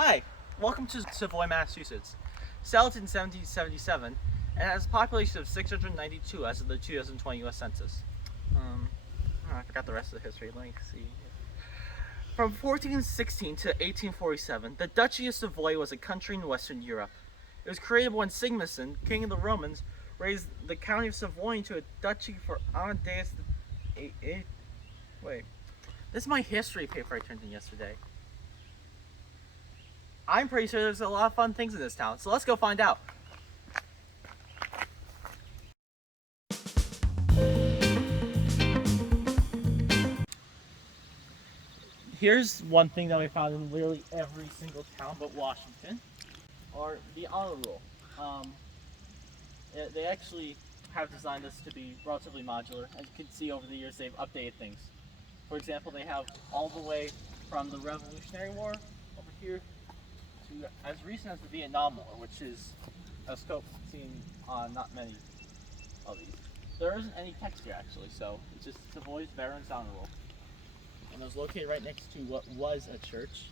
Hi, welcome to Savoy, Massachusetts. Settled in 1777 and has a population of 692 as of the 2020 U.S. Census. I forgot the rest of the history. Let me see. From 1416 to 1847, the Duchy of Savoy was a country in Western Europe. It was created when Sigismund, king of the Romans, raised the county of Savoy into a duchy for Amadeus VIII. Wait, this is my history paper I turned in yesterday. I'm pretty sure there's a lot of fun things in this town, so let's go find out. Here's one thing that we found in literally every single town but Washington, are the honor roll. They actually have designed this to be relatively modular. As you can see, over the years they've updated things. For example, they have all the way from the Revolutionary War over here to as recent as the Vietnam War, which is a scope seen on not many of these. There isn't any text here actually, so it's just Savoy's Veterans Honor Roll. And it was located right next to what was a church.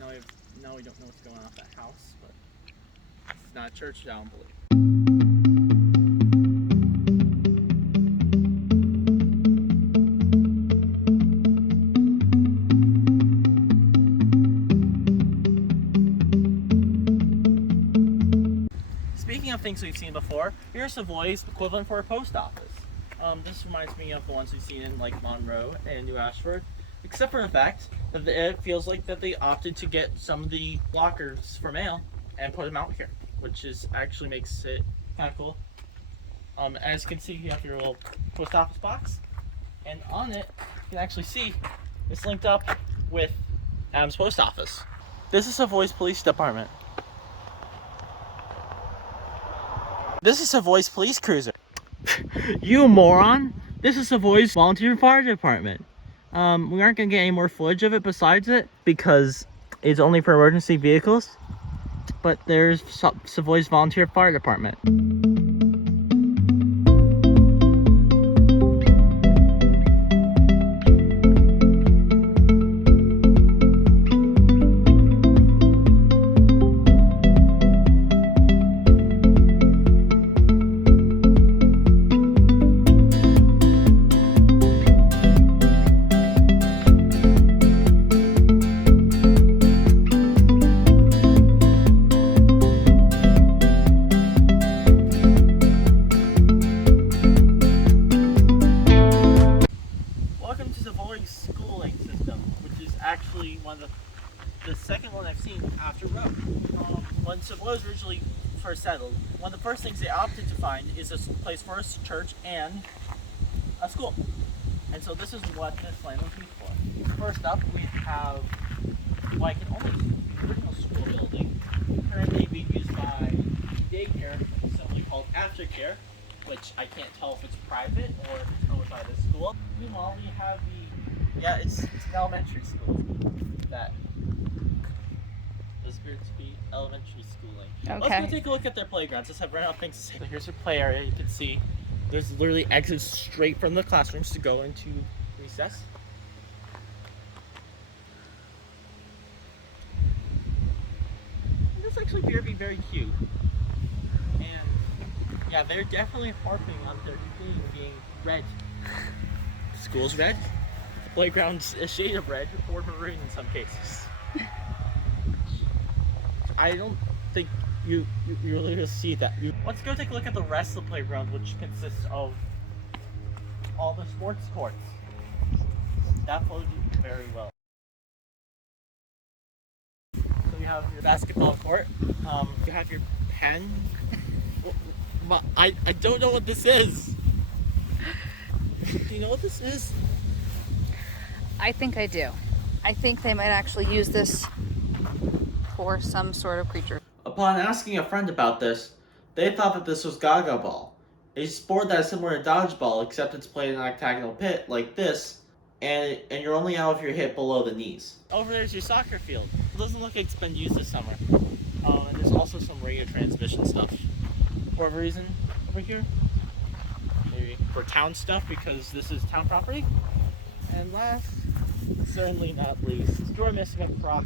Now we don't know what's going on with that house, but it's not a church, I don't believe. Speaking of things we've seen before, here's Savoy's equivalent for a post office. This reminds me of the ones we've seen in like Monroe and New Ashford, except for the fact that it feels like that they opted to get some of the lockers for mail and put them out here, which is actually makes it kind of cool. As you can see, you have your little post office box, and on it you can actually see it's linked up with Adams Post Office. This is Savoy's Police Department. This is Savoy's police cruiser. You moron! This is Savoy's volunteer fire department. We aren't gonna get any more footage of it besides it because it's only for emergency vehicles. But there's Savoy's volunteer fire department. Schooling system, which is actually the second one I've seen after Roe. When Savoy was originally first settled, one of the first things they opted to find is a place for a church and a school. And so this is what this land was used for. First up, we have what I can only see the original school building, currently being used by daycare, simply called aftercare, which I can't tell if it's private or if it's owned by the school. Meanwhile, we have it's an elementary school that appears to be elementary schooling. Okay. Let's go take a look at their playgrounds. Let's have run out things to say. So here's your play area. You can see there's literally exits straight from the classrooms to go into recess. And this actually appears to be very cute. And yeah, they're definitely harping on their theme being red. The school's red. Playground's a shade of red or maroon in some cases. I don't think you really will see that. Let's go take a look at the rest of the playground, which consists of all the sports courts. That flowed very well. So you have your basketball court. You have your pen. I don't know what this is. Do you know what this is? I think I do. I think they might actually use this for some sort of creature. Upon asking a friend about this, they thought that this was Gaga Ball, a sport that is similar to dodgeball except it's played in an octagonal pit like this, and you're only out if you're hit below the knees. Over there's your soccer field. It doesn't look like it's been used this summer. And there's also some radio transmission stuff. For whatever reason, over here, maybe for town stuff because this is town property. And last, certainly not least, you're missing a rock.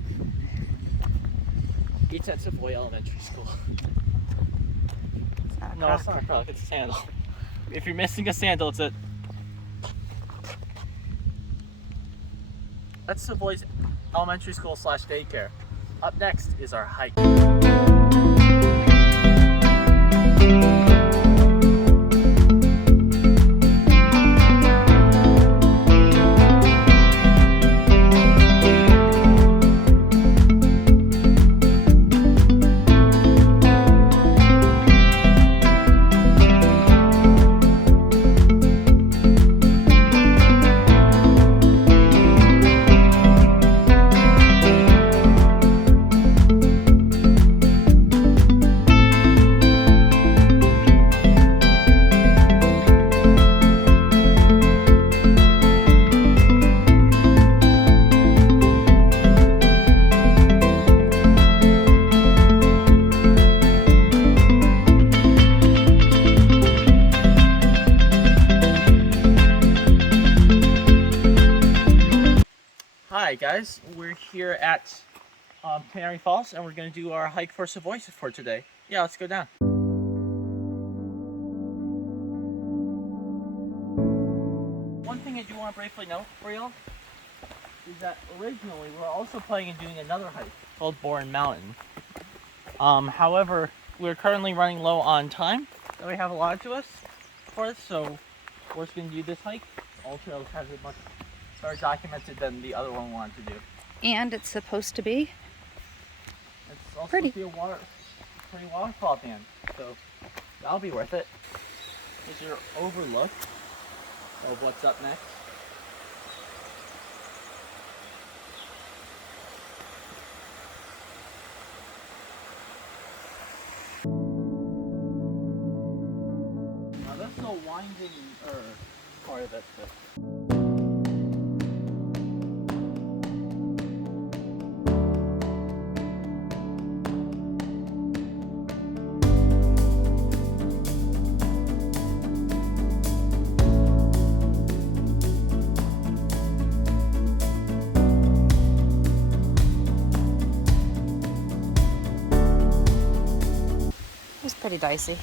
It's at Savoy Elementary School. It's not a No, it's croc. not a croc, it's a sandal. If you're missing a sandal, it's That's Savoy's Elementary School / daycare. Up next is our hike. Hi guys, we're here at Tannery Falls and we're going to do our hike for Savoy for today. Yeah, let's go down. One thing I do want to briefly note for y'all is that originally we were also planning on doing another hike called Bourne Mountain. However, we're currently running low on time that we have allotted to us for this, so we're just going to do this hike. All Trails has it much better documented than the other one we wanted to do. And it's supposed to be It's also pretty. pretty waterfall at the end, so that'll be worth it. Here's your overlook of what's up next. Now that's the winding part of it. It's pretty dicey.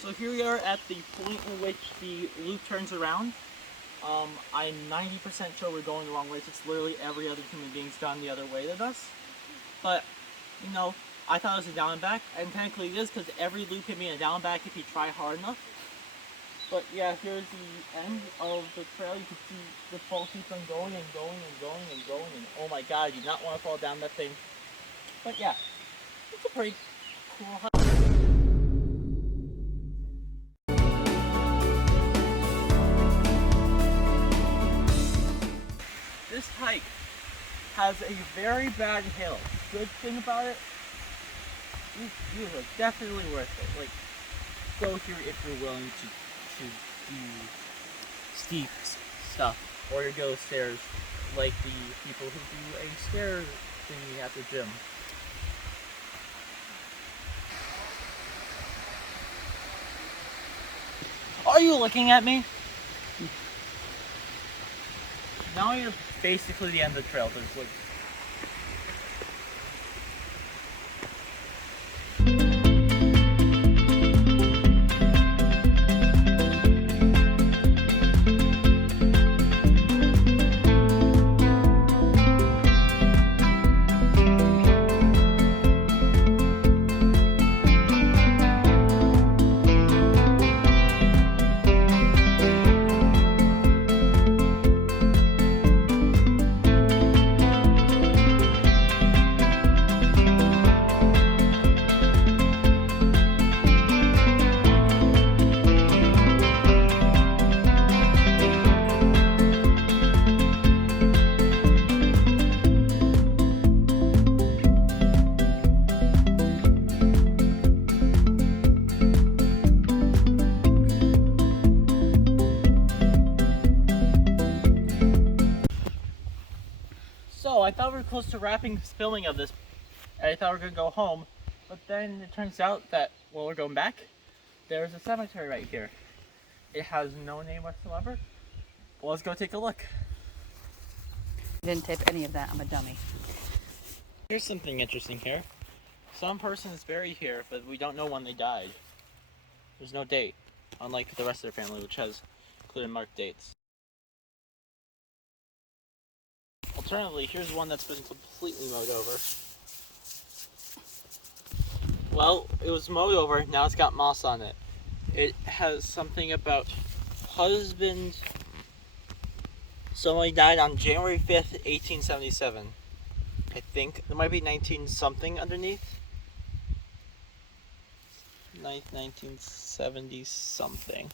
So here we are at the point in which the loop turns around. I'm 90% sure we're going the wrong way. It's literally every other human being's gone the other way than us. But, you know, I thought it was a down and back, and technically it is because every loop can be a down and back if you try hard enough. But yeah, here's the end of the trail. You can see the fall keeps on going and going and going and going, and oh my god, you do not want to fall down that thing. But yeah, it's a pretty cool hike. This hike has a very bad hill. Good thing about it, these views are definitely worth it. Like, go here if you're willing to do steep stuff, or to go stairs like the people who do a stair thingy at the gym. Are you looking at me? Now you're basically the end of the trail. There's like I thought we were close to wrapping filming of this. I thought we were gonna go home, But then it turns out that while we're going back, there's a cemetery right here. It has no name whatsoever. Well, let's go take a look. I didn't type any of that. I'm a dummy. Here's something interesting here. Some person is buried here, but we don't know when they died. There's no date, unlike the rest of their family, which has clear marked dates. Alternatively, here's one that's been completely mowed over. Well, it was mowed over, now it's got moss on it. It has something about husband. Somebody died on January 5th, 1877. I think there might be 19 something underneath. 1970 something.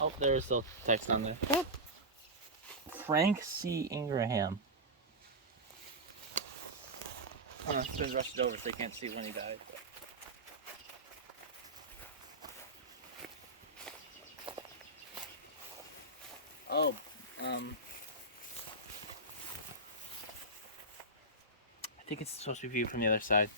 Oh, there's the text on there. Oh. Frank C. Ingraham. It's been rushed over so they can't see when he died. But. Oh, I think it's supposed to be viewed from the other side.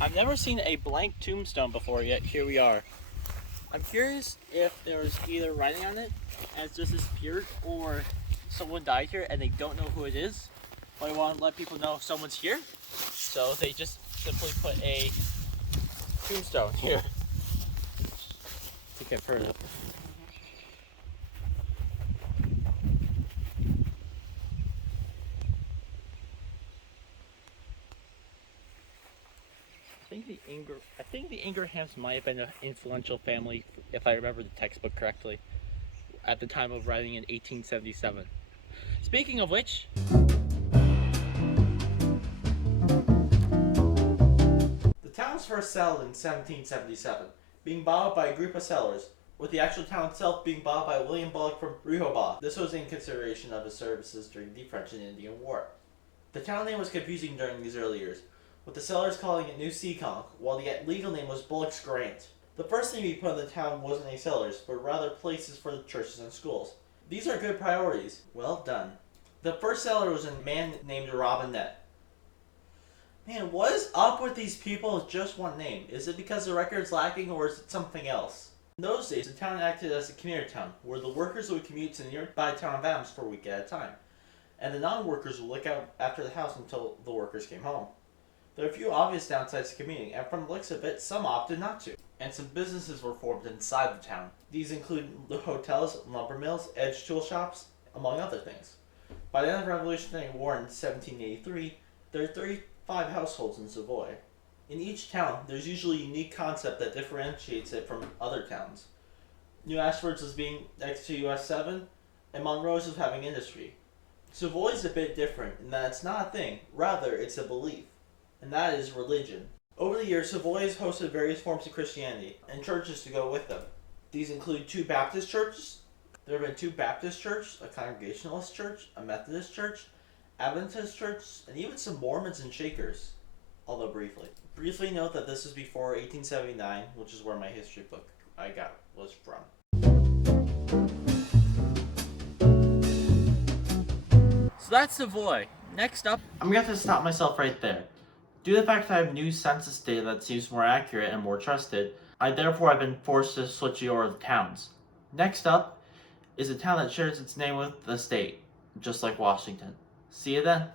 I've never seen a blank tombstone before, yet here we are. I'm curious if there's either writing on it and it's just disappeared, or someone died here and they don't know who it is, but I want to let people know someone's here, so they just simply put a tombstone here. I think I've heard of it. I think the Ingrahams might have been an influential family, if I remember the textbook correctly, at the time of writing in 1877. Speaking of which, the town was first settled in 1777, being bought by a group of settlers, with the actual town itself being bought by William Bullock from Rehoboth. This was in consideration of his services during the French and Indian War. The town name was confusing during these early years, with the settlers calling it New Seekonk, while the legal name was Bullock's Grant. The first thing we put in the town wasn't any settlers, but rather places for the churches and schools. These are good priorities. Well done. The first settler was a man named Robinette. Man, what is up with these people with just one name? Is it because the record's lacking, or is it something else? In those days, the town acted as a commuter town, where the workers would commute to the nearby town of Adams for a week at a time, and the non-workers would look out after the house until the workers came home. There are a few obvious downsides to commuting, and from the looks of it, some opted not to. And some businesses were formed inside the town. These include the hotels, lumber mills, edge tool shops, among other things. By the end of the Revolutionary War in 1783, there are 35 households in Savoy. In each town, there's usually a unique concept that differentiates it from other towns. New Ashford's as being next to US 7, and Monroe's as having industry. Savoy's a bit different in that it's not a thing, rather it's a belief. And that is religion. Over the years, Savoy has hosted various forms of Christianity and churches to go with them. These include two Baptist churches. There have been two Baptist churches, a Congregationalist church, a Methodist church, Adventist church, and even some Mormons and Shakers, although briefly. Briefly note that this is before 1879, which is where my history book I got was from. So that's Savoy. Next up, I'm going to have to stop myself right there. Due to the fact that I have new census data that seems more accurate and more trusted, I therefore have been forced to switch the order of the towns. Next up is a town that shares its name with the state, just like Washington. See you then.